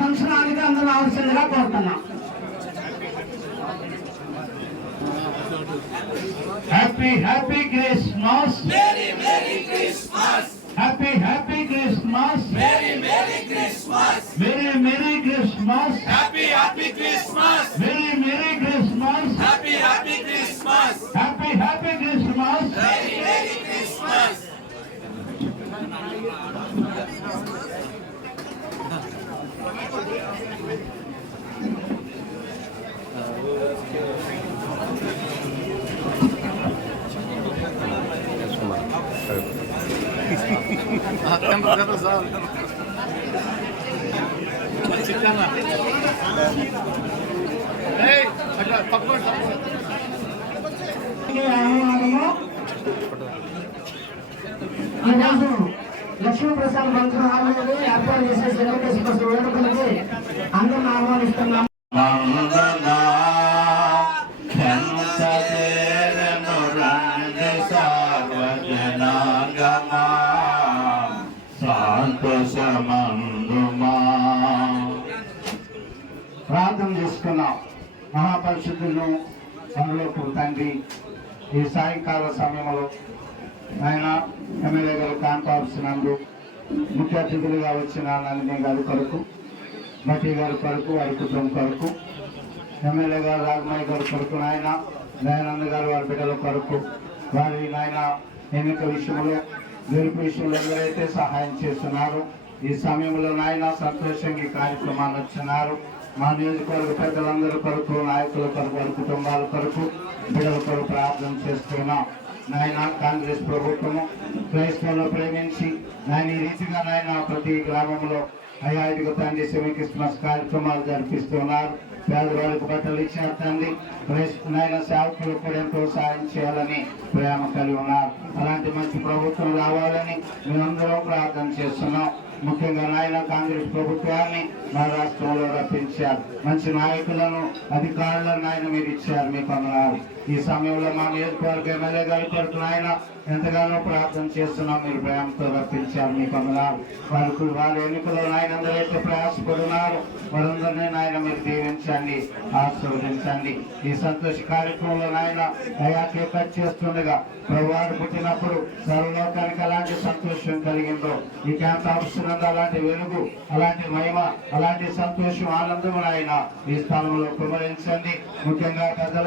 Function హాల్కి అందరూ రావాల్సిందిగా కోరుతున్నాం. Happy Christmas, Merry Christmas, happy Christmas, Merry Christmas, merry Christmas, Happy Christmas, merry Christmas, Happy Christmas, happy Christmas. Merry Christmas. ఈరోజు Lakshmi Prasad function hall ఏర్పాటు చేసే celebration వేడుకలకి అందరిని ఆహ్వానిస్తున్నాం. ప్రార్థన చేసుకున్నాం. మహాపరిశుద్ధులను పరలోక తండ్రి, ఈ సాయంకాల సమయంలో ఆయన ఎమ్మెల్యే గారు కాన్పాల్సినందు ముఖ్య అతిథులుగా వచ్చిన నందిని గారి కొరకు, మట్టి గారి కొరకు, వారి కుటుంబం కొరకు, ఎమ్మెల్యే గారు రాగమయ్య గారి కొరకు, నాయన దయానంద గారు వారి బిడ్డల కొరకు, వారి నాయన ఎన్నిక విషయంలో గెలుపు విషయంలో ఎవరైతే సహాయం చేస్తున్నారు ఈ సమయంలో నాయన సంతోషంగా ఈ కార్యక్రమాన్ని వచ్చినారు. మా నియోజకవర్గ పెద్దలందరి కొరకు, నాయకుల కొరకు, వారి కుటుంబాల కొరకు, బిడ్డల కొరకు ప్రార్థన చేస్తున్నాం. నాయన కాంగ్రెస్ ప్రభుత్వము క్రైస్తవులను ప్రేమించి నాయన ఈ రీతిగా నాయన ప్రతి గ్రామంలో అయ్యా ఇదిగో తండ్రి సెమీ క్రిస్మస్ కార్యక్రమాలు జరిపిస్తున్నారు. పేదవాళ్ళకు బట్టలు ఇచ్చారు తండ్రి. నాయన సేవకులకు కూడా ఎంతో సాయం చేయాలని ప్రేమ కలిగి ఉన్నారు. అలాంటి మంచి ప్రభుత్వం రావాలని మేమందరం ప్రార్థన చేస్తున్నాం. ముఖ్యంగా నాయన కాంగ్రెస్ ప్రభుత్వాన్ని మా రాష్ట్రంలో రప్పించారు. మంచి నాయకులను, అధికారులను నాయన మీరు ఇచ్చారు. మీకు అన్నారు. ఈ సమయంలో మా నియోజకవర్గ ఎమ్మెల్యే గారి కొరకు నాయన ఎంతగానో ప్రార్థన చేస్తున్నాం. మీరు ప్రేమతో రప్పించారు. మీకు అన్నారు. వారి ఎన్నికల్లో నాయన అందరైతే ప్రయాసపడున్నారు. వారందరినీ నాయన మీరు దీవించండి, ఆశీర్వదించండి. ఈ సంతోష కార్యక్రమంలో నాయన అయా కేక్ కట్ చేస్తుండగా ప్రభువారు పుట్టినప్పుడు సర్వలోకానికి అలాంటి సంతోషం కలిగిందో ఈ క్యాంప్ ఆఫీస్ నందు అలాంటి వెలుగు, అలాంటి మహిమ, అలాంటి సంతోషం, ఆనందం ఆయన ఈ స్థలంలో కుమరించండి. ముఖ్యంగా పెద్దలుగా